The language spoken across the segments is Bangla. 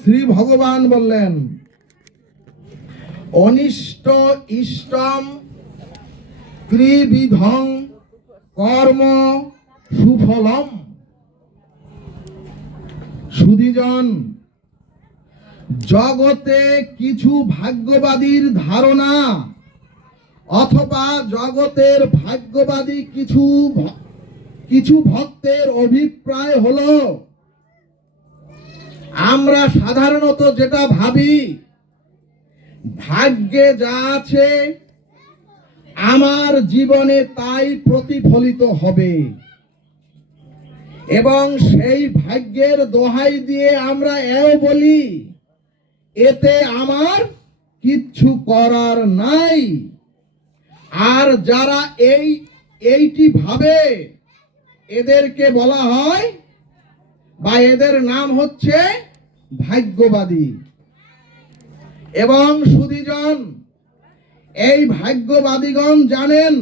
শ্রী ভগবান বললেন, অনিষ্ট ইষ্টম ত্রিবিধং কর্ম সুফলম। সুধীজন, জগতে কিছু ভাগ্যবাদীর ধারণা অথবা জগতের ভাগ্যবাদী কিছু ভক্তের অভিপ্রায় হলো, আমরা সাধারণত যেটা ভাবি, ভাগ্যে যা আছে আমার জীবনে তাই প্রতিফলিত হবে, এবং সেই ভাগ্যের দোহাই দিয়ে আমরা এও বলি, এতে আমার কিচ্ছু করার নাই। আর যারা এইটি ভাবে, এদেরকে বলা হয় বা এদের নাম হচ্ছে ভাগ্যবাদী। এবং সুধীজন, এই ভাগ্যবাদীগণ জানেন,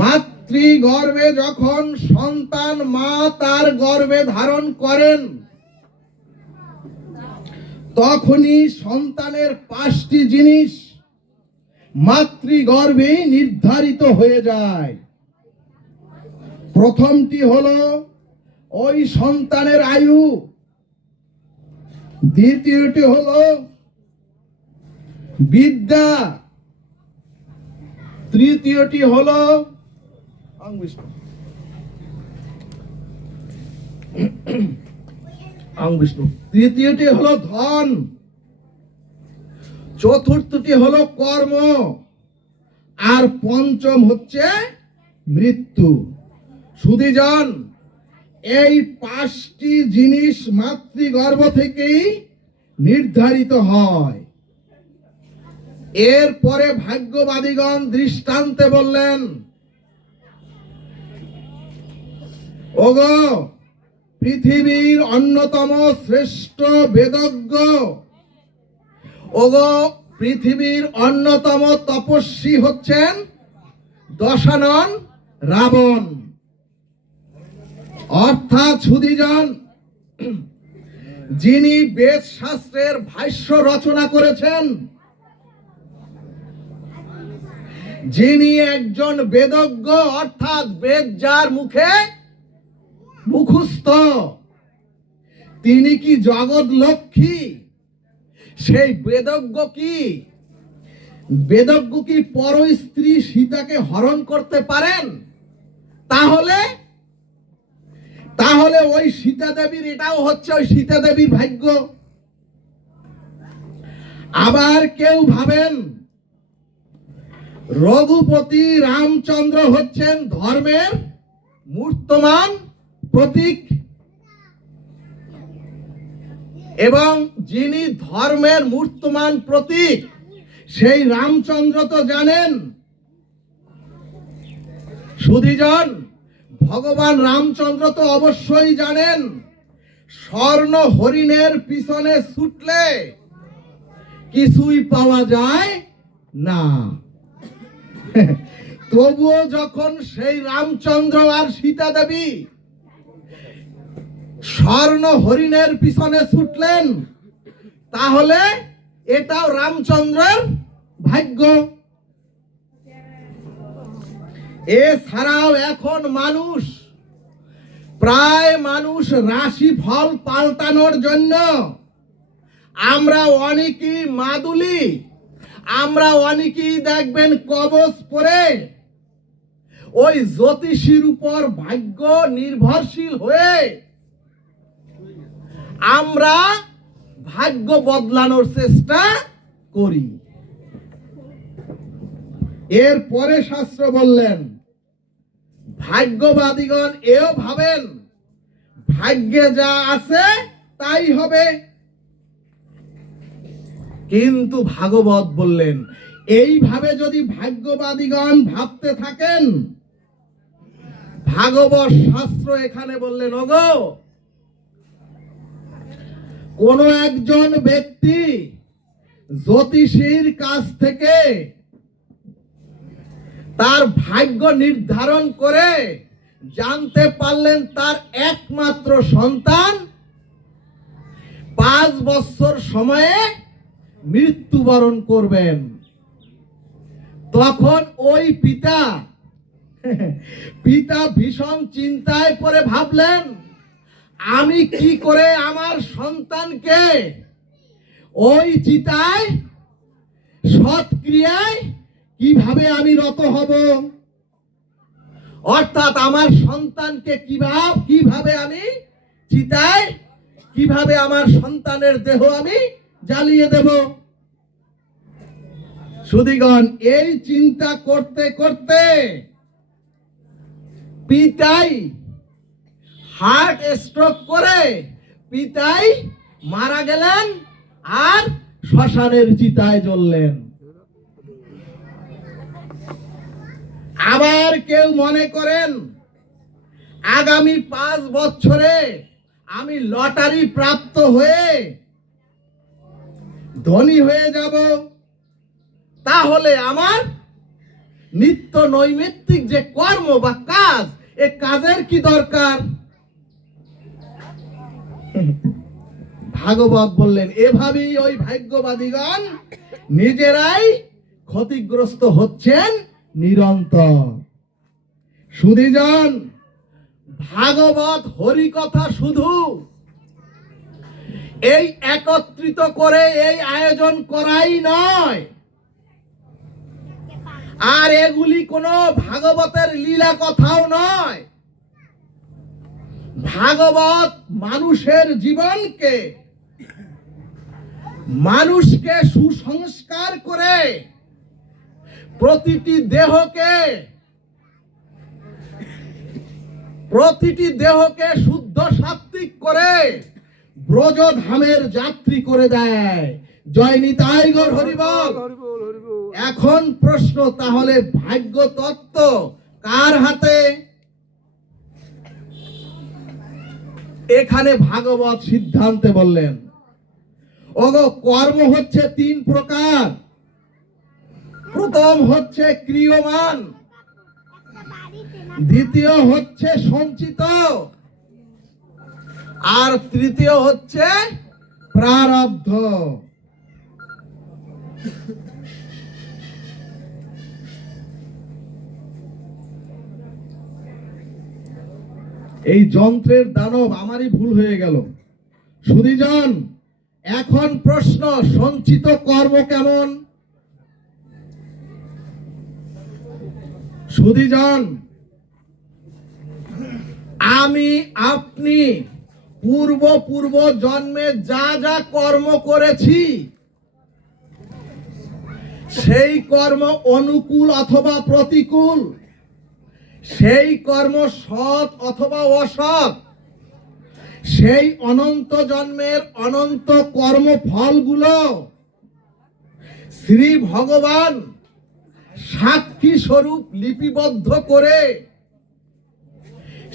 মাতৃগর্ভে যখন সন্তান মা তার গর্ভে ধারণ করেন, তখনই সন্তানের 5টি জিনিস মাতৃগর্ভে নির্ধারিত হয়ে যায়। প্রথমটি হলো ওই সন্তানের আয়ু, দ্বিতীয়টি হলো বিদ্যা, তৃতীয়টি হলো তৃতীয়টি হলো ধন, চতুর্থটি হলো কর্ম, আর পঞ্চম হচ্ছে মৃত্যু। সুধীজন, এই 5টি জিনিস মাতৃগর্ভ থেকেই নির্ধারিত হয়। এরপরে ভাগ্যবাদীগণ দৃষ্টান্তে বললেন, ওগো পৃথিবীর অন্যতম শ্রেষ্ঠ বেদজ্ঞ, ওগো পৃথিবীর অন্যতম তপস্বী হচ্ছেন দশানন রাবণ। অর্থাৎ সুধীজন, যিনি বেদ শাস্ত্রের ভাষ্য রচনা করেছেন, যিনি একজন বেদজ্ঞ, অর্থাৎ বেদ যার মুখে মুখস্থ, তিনি কি জগৎ লক্ষ্মী? সেই বেদজ্ঞ কি পর স্ত্রী সীতাকে হরণ করতে পারেন? তাহলে ওই সীতা দেবীর এটাও হচ্ছে ওই সীতা দেবীর ভাগ্য। আবার কেউ ভাবেন রঘুপতি রামচন্দ্র হচ্ছেন ধর্মের মূর্তমান প্রতীক, এবং যিনি ধর্মের মূর্তমান প্রতীক সেই রামচন্দ্র তো জানেন। সুধীজন, ভগবান রামচন্দ্র তো অবশ্যই জানেন, স্বর্ণ হরিণের পিছনে ছুটলে কিছুই পাওয়া যায় না। তবুও যখন সেই রামচন্দ্র আর সীতা দেবী স্বর্ণ হরিণের পিছনে ছুটলেন, তাহলে এটাও রামচন্দ্রের ভাগ্য। এছাড়াও এখন প্রায় মানুষ রাশি ফল পাল্টানোর জন্য আমরা অনেকেই মাদুলি, আমরা অনেকেই দেখবেন কবচ পরে ওই জ্যোতিষীর উপর ভাগ্য নির্ভরশীল হয়ে আমরা ভাগ্য বদলানোর চেষ্টা করি। এরপরে শাস্ত্র বললেন, ভাগ্যবাদীগণ এও ভাবেন ভাগ্যে যা আছে তাই হবে, কিন্তু ভাগবত বললেন, এইভাবে যদি ভাগ্যবাদীগণ ভাবতে থাকেন, ভাগবত শাস্ত্র এখানে বললেন, ওগো কোন একজন ব্যক্তি জ্যোতিষীর কাছ থেকে তার ভাগ্য নির্ধারণ করে জানতে পারলেন তার একমাত্র সন্তান 5 বছর সময়ে মৃত্যুবরণ করবেন। তখন ওই পিতা ভীষণ চিন্তায় পড়ে ভাবলেন, আমি কি করে আমার সন্তানকে ওই চিতায় সৎক্রিয়ায় কিভাবে আমি রত হব, অর্থাৎ আমার সন্তানকে কিভাবে আমি চিতায়, কিভাবে আমার সন্তানের দেহ আমি জ্বালিয়ে দেব। সুধীগণ, এই চিন্তা করতে করতে পিতাই হার্ট স্ট্রোক করে পিতাই মারা গেলেন আর শ্মশানের চিতায় জ্বললেন। আবার কেউ মনে করেন আগামী 5 বছরে আমি লটারি প্রাপ্ত হয়ে ধনী হয়ে যাব, তাহলে আমার নিত্য নৈমিত্তিক যে কর্ম বা কাজ, এ কাজের কি দরকার? ভাগবত বললেন, এভাবেই ওই ভাগ্যবাদীগণ নিজেরাই ক্ষতিগ্রস্ত হচ্ছেন নিরন্তর। সুধীজন, ভাগবত হরিকথা শুধু এই একত্রিত করে এই আয়োজন করাই নয়, আর এগুলি কোনো ভাগবতের লীলা কথাও নয়। ভাগবত মানুষের জীবনকে, মানুষকে সুসংস্কার করে প্রতিটি দেহকে শুদ্ধ সাত্ত্বিক করে ব্রজধামের যাত্রী করে দেয়। জয় নিতাই গৌর হরিবল। এখন প্রশ্ন, তাহলে ভাগ্য তত্ত্ব কার হাতে? এখানে ভাগবত সিদ্ধান্তে বললেন, ওগো, কর্ম হচ্ছে 3 প্রকার। প্রথম হচ্ছে ক্রিয়মান, দ্বিতীয় হচ্ছে সঞ্চিত, আর তৃতীয় হচ্ছে প্রারব্ধ। এই যন্ত্রের দানব, আমারই ভুল হয়ে গেল। সুধীজন, এখন প্রশ্ন, সঞ্চিত কর্ম কেমন? সুধীজন, আমি আপনি পূর্ব জন্মে যা যা কর্ম করেছি, সেই কর্ম অনুকূল অথবা প্রতিকূল, সেই কর্ম সৎ অথবা অসৎ, সেই অনন্ত জন্মের অনন্ত কর্মফলগুলো শ্রী ভগবান সাক্ষী স্বরূপ লিপিবদ্ধ করে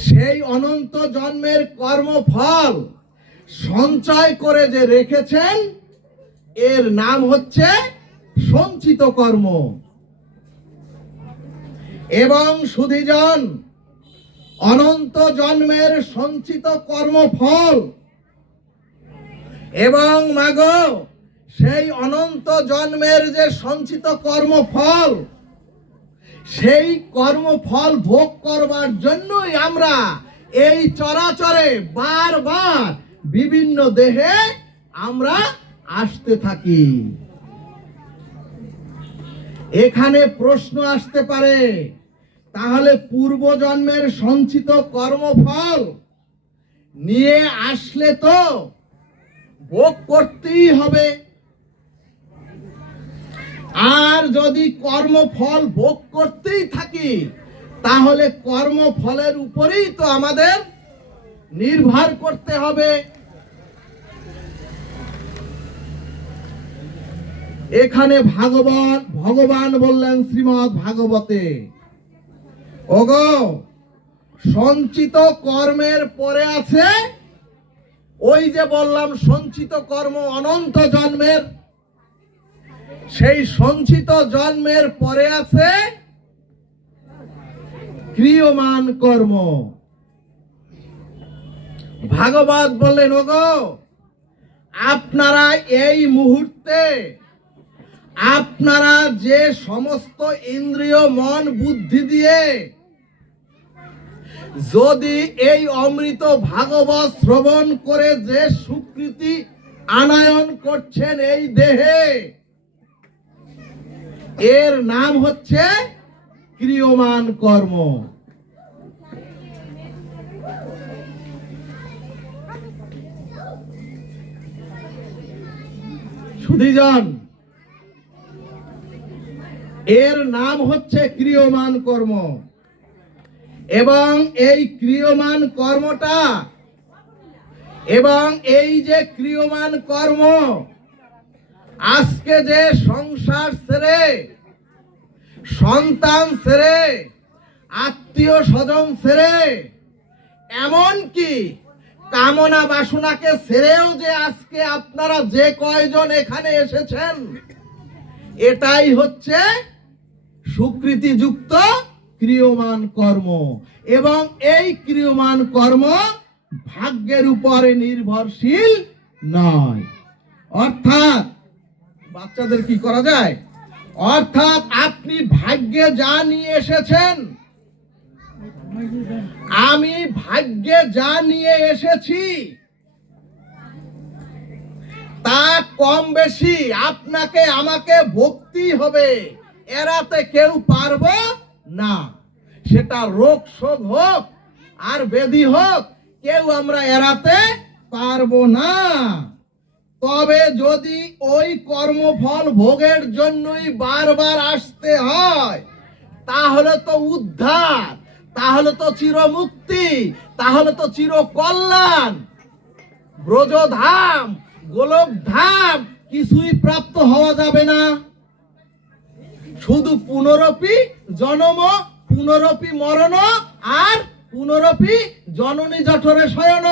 সেই অনন্ত জন্মের কর্মফল সঞ্চয় করে যে রেখেছেন, এর নাম হচ্ছে সঞ্চিত কর্ম। এবং সুধীজন, অনন্ত জন্মের সঞ্চিত কর্মফল এবং মাগো সেই অনন্ত জন্মের যে সঞ্চিত কর্মফল, সেই কর্মফল ভোগ করবার জন্যই আমরা এই চরাচরে বারবার বিভিন্ন দেহে আমরা আসতে থাকি। এখানে প্রশ্ন আসতে পারে, তাহলে পূর্বজন্মের সঞ্চিত কর্মফল নিয়ে আসলে তো ভোগ করতেই হবে, আর যদি কর্মফল ভোগ করতেই থাকি, তাহলে কর্মফলের উপরেই তো আমাদের নির্ভর করতে হবে। এখানে ভগবান বললেন শ্রীমদ্ ভাগবতে, ওগো, সঞ্চিত কর্মের পরে আছে, ওই যে বললাম সঞ্চিত কর্ম অনন্ত জন্মের, সেই সঞ্চিত জন্মের পরে আছে ক্রিয়মান কর্ম। ভাগবত বললেন, ওগো, আপনারা এই মুহূর্তে আপনারা যে সমস্ত ইন্দ্রিয় মন বুদ্ধি দিয়ে যদি এই অমৃত ভাগবত শ্রবণ করে যে স্বীকৃতি আনয়ন করছেন এই দেহে, এর নাম হচ্ছে ক্রিয়মান কর্ম। সুধীজন, এর নাম হচ্ছে ক্রিয়মান কর্ম। এবং এই ক্রিয়মান কর্মটা এবং এই যে ক্রিয়মান কর্ম আজকে যে সংসার ছেড়ে, সন্তান ছেড়ে, আত্মীয় স্বজন ছেড়ে, এমনকি কামনা বাসনাকে ছেড়েও যে আজকে আপনারা যে কয়জন এখানে এসেছেন, এটাই হচ্ছে স্বীকৃতিযুক্ত ক্রিয়মান কর্ম। এবং এই ক্রিয়মান কর্ম ভাগ্যের উপরে নির্ভরশীল নয়। অর্থাৎ বাচ্চাদের কি করা যায়, অর্থাৎ আপনি ভাগ্যে যা নিয়ে এসেছেন, আমি ভাগ্যে যা নিয়ে এসেছি, তা কম বেশি আপনাকে আমাকে ভক্তি হবে, এড়াতে কেউ পারবো না। সেটা রোগ শোক হোক আর ব্যাধি হোক, কেউ আমরা এড়াতে পারবো না। তবে যদি ওই কর্মফল ভোগের জন্যই বারবার আসতে হয়, তাহলে তো উদ্ধার, তাহলে তো চিরমুক্তি, তাহলে তো চির কল্যাণ, ব্রজধাম, গোলকধাম কিছুই প্রাপ্ত হওয়া যাবে না। শুধু পুনরপি জনম, পুনরপি মরণ, আর পুনরপি জননী জঠরে শয়ন।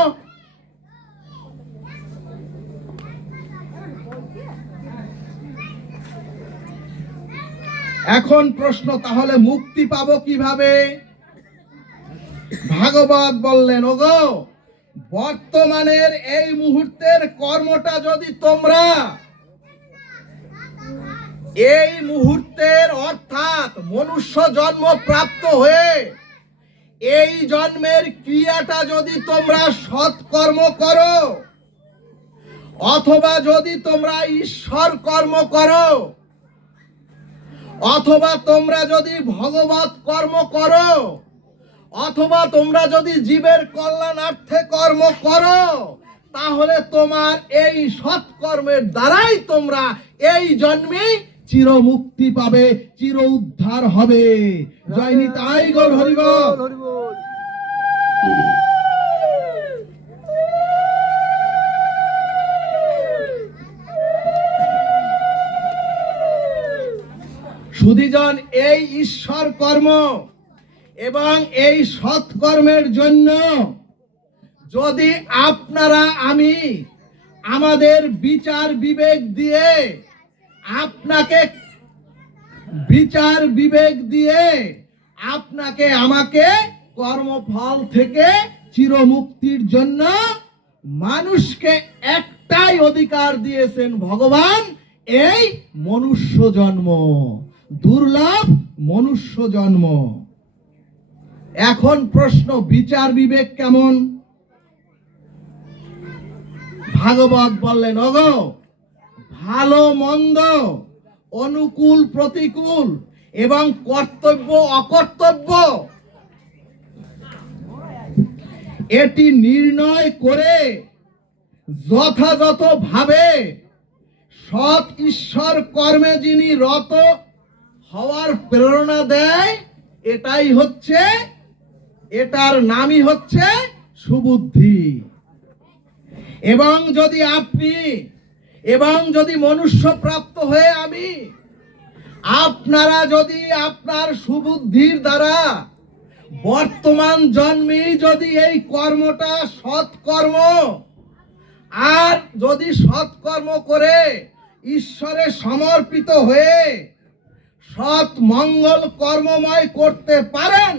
এখন প্রশ্ন, তাহলে মুক্তি পাবো কিভাবে? ভাগবত বললেন, ওগো বর্তমানের এই মুহূর্তের কর্মটা যদি তোমরা এই মুহূর্তের অর্থাৎ মনুষ্য জন্ম প্রাপ্ত হয়ে এই জন্মের ক্রিয়াটা যদি তোমরা সৎকর্ম করো, অথবা যদি তোমরা ঈশ্বর কর্ম করো, অথবা তোমরা যদি ভগবত কর্ম করো, অথবা তোমরা যদি জীবের কল্যাণার্থে কর্ম করো, তাহলে তোমার এই সৎকর্মের দ্বারাই তোমরা এই জন্মে চিরমুক্তি পাবে, চির উদ্ধার হবে। জয় নিতাই গৌর হরি বল। সুধীজন, এই ঈশ্বর কর্ম এবং এই সৎকর্মের জন্য যদি আপনারা আমি আমাদের বিচার বিবেক দিয়ে আপনাকে আমাকে কর্মফল থেকে চিরমুক্তির জন্য মানুষকে একটাই অধিকার দিয়েছেন ভগবান, এই মনুষ্য জন্ম, দুর্লভ মনুষ্য জন্ম। এখন প্রশ্ন, বিচার বিবেক কেমন? ভাগবত বললেন, ওগো ভালো মন্দ, অনুকূল প্রতিকূল এবং কর্তব্য অকর্তব্য, এটি নির্ণয় করে যথাযথভাবে সৎ ঈশ্বর কর্মে যিনি রত হওয়ার প্রেরণা দেয়, এটার নামই হচ্ছে সুবুদ্ধি। এবং যদি মনুষ্য প্রাপ্ত হয়ে আপনারা যদি আপনার সুবুদ্ধির দ্বারা বর্তমান জন্মেই যদি এই কর্মটা সৎকর্ম, আর যদি সৎকর্ম করে ঈশ্বরে সমর্পিত হয়ে সৎ মঙ্গল কর্মময় করতে পারেন,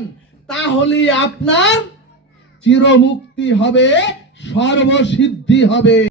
তাহলেই আপনার চিরমুক্তি হবে, সর্বসিদ্ধি হবে।